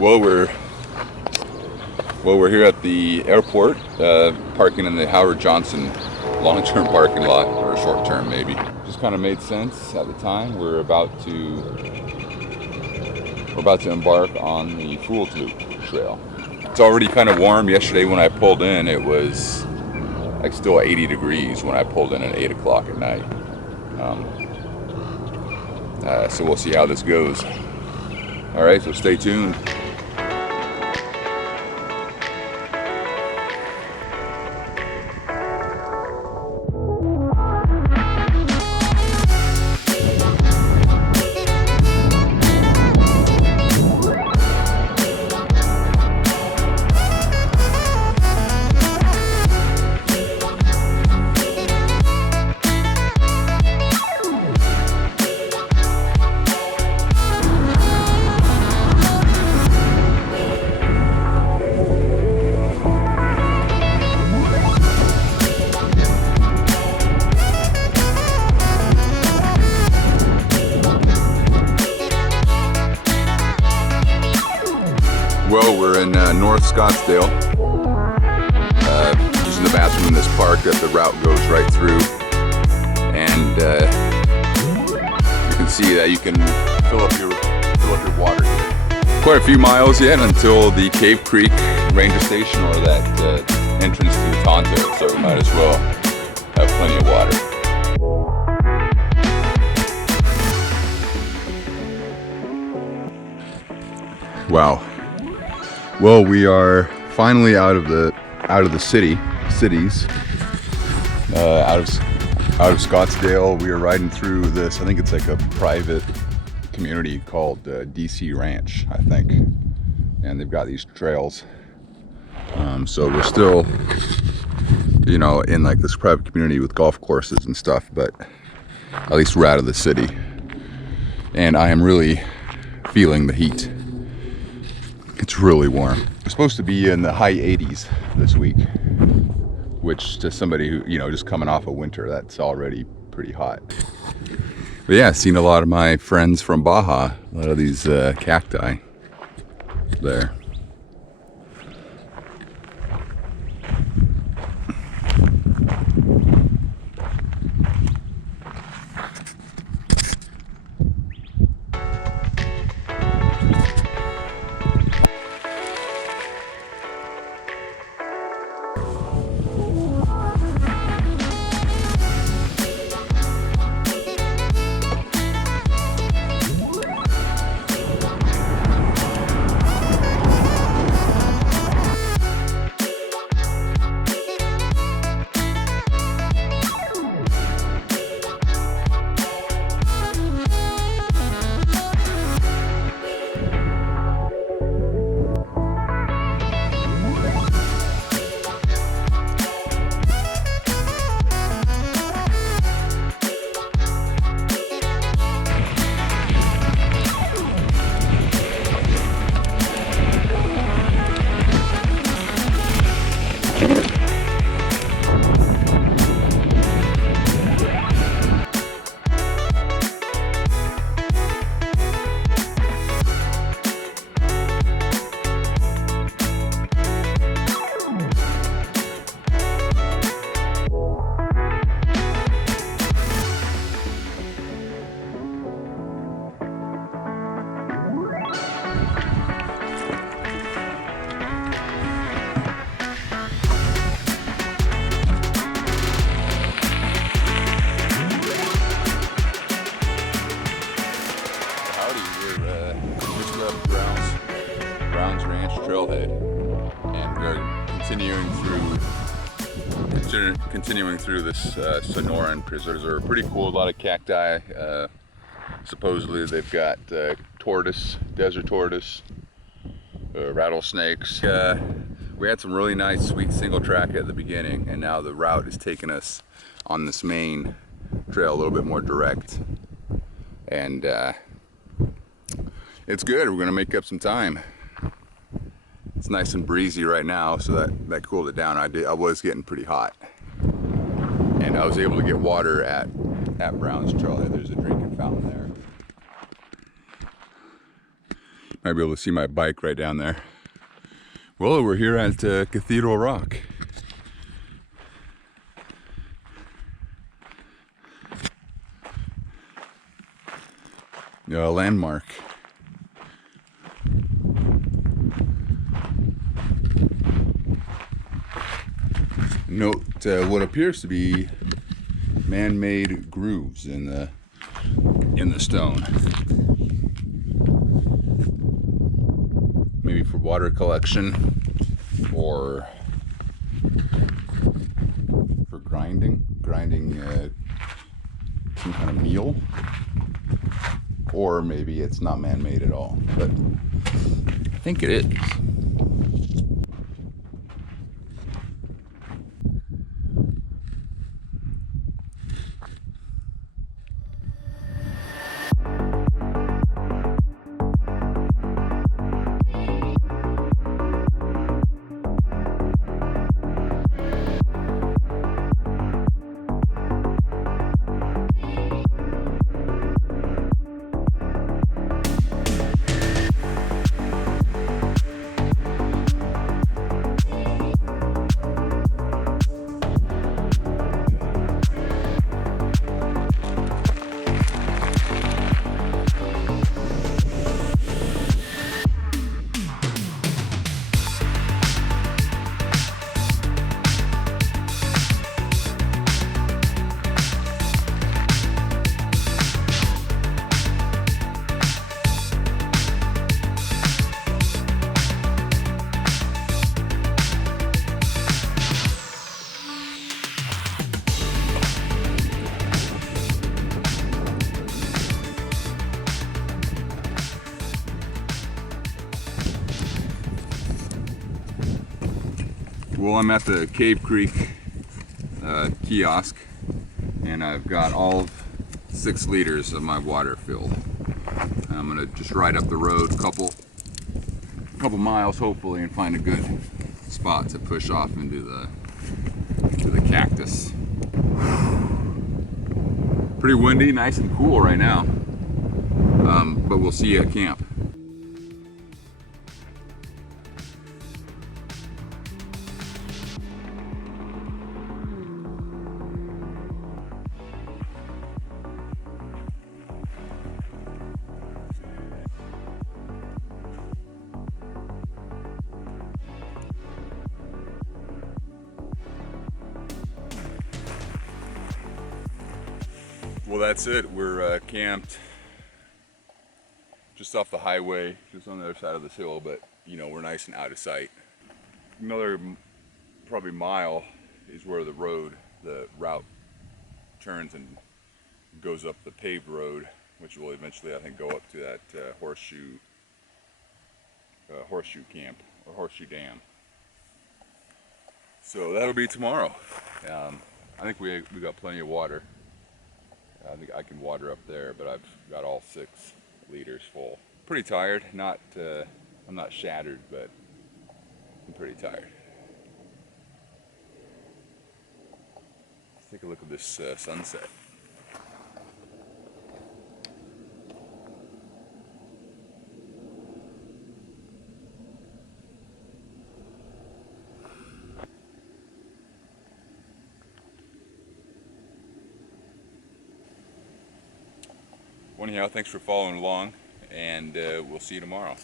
Well, we're here at the airport, parking in the Howard Johnson long-term parking lot, or short-term maybe. Just kind of made sense at the time. We're about to embark on the Fool's Loop Trail. It's already kind of warm. Yesterday when I pulled in, it was like still 80 degrees when I pulled in at 8 o'clock at night. So we'll see how this goes. All right, so stay tuned. Well, we're in North Scottsdale, using the bathroom in this park that the route goes right through, and you can see that you can fill up your water here. Quite a few miles yet until the Cave Creek Ranger Station or that entrance to the Tonto, so we might as well have plenty of water. Wow. Well, we are finally out of the cities, out of Scottsdale. We are riding through this. I think it's like a private community called DC Ranch, I think, and they've got these trails. So we're still, in like this private community with golf courses and stuff, but at least we're out of the city, and I am really feeling the heat. It's really warm. It's supposed to be in the high 80s this week, which to somebody who, just coming off of winter, that's already pretty hot. But yeah, I've seen a lot of my friends from Baja, a lot of these cacti there. Trailhead, and we're continuing through this Sonoran Preserve. Pretty cool, a lot of cacti. Supposedly they've got desert tortoise, rattlesnakes. We had some really nice sweet single track at the beginning, and now the route is taking us on this main trail a little bit more direct, and it's good. We're gonna make up some time. It's nice and breezy right now, so that cooled it down. I was getting pretty hot, and I was able to get water at Brown's Trailhead. There's a drinking fountain there. Might be able to see my bike right down there. Well, we're here at Cathedral Rock. A landmark. Note what appears to be man-made grooves in the stone. Maybe for water collection or for grinding some kind of meal. Or maybe it's not man-made at all, but I think it is. Well, I'm at the Cave Creek kiosk, and I've got all 6 liters of my water filled. I'm gonna just ride up the road a couple miles, hopefully, and find a good spot to push off into the cactus. Pretty windy, nice and cool right now, but we'll see you at camp. Well, that's it. We're camped just off the highway, just on the other side of this hill, but you know, we're nice and out of sight. Another probably mile is where the route turns and goes up the paved road, which will eventually, I think, go up to that horseshoe camp or horseshoe dam. So that'll be tomorrow. I think we got plenty of water. I think I can water up there, but I've got all 6 liters full. Pretty tired. I'm not shattered, but I'm pretty tired. Let's take a look at this sunset. Anyhow, thanks for following along, and we'll see you tomorrow.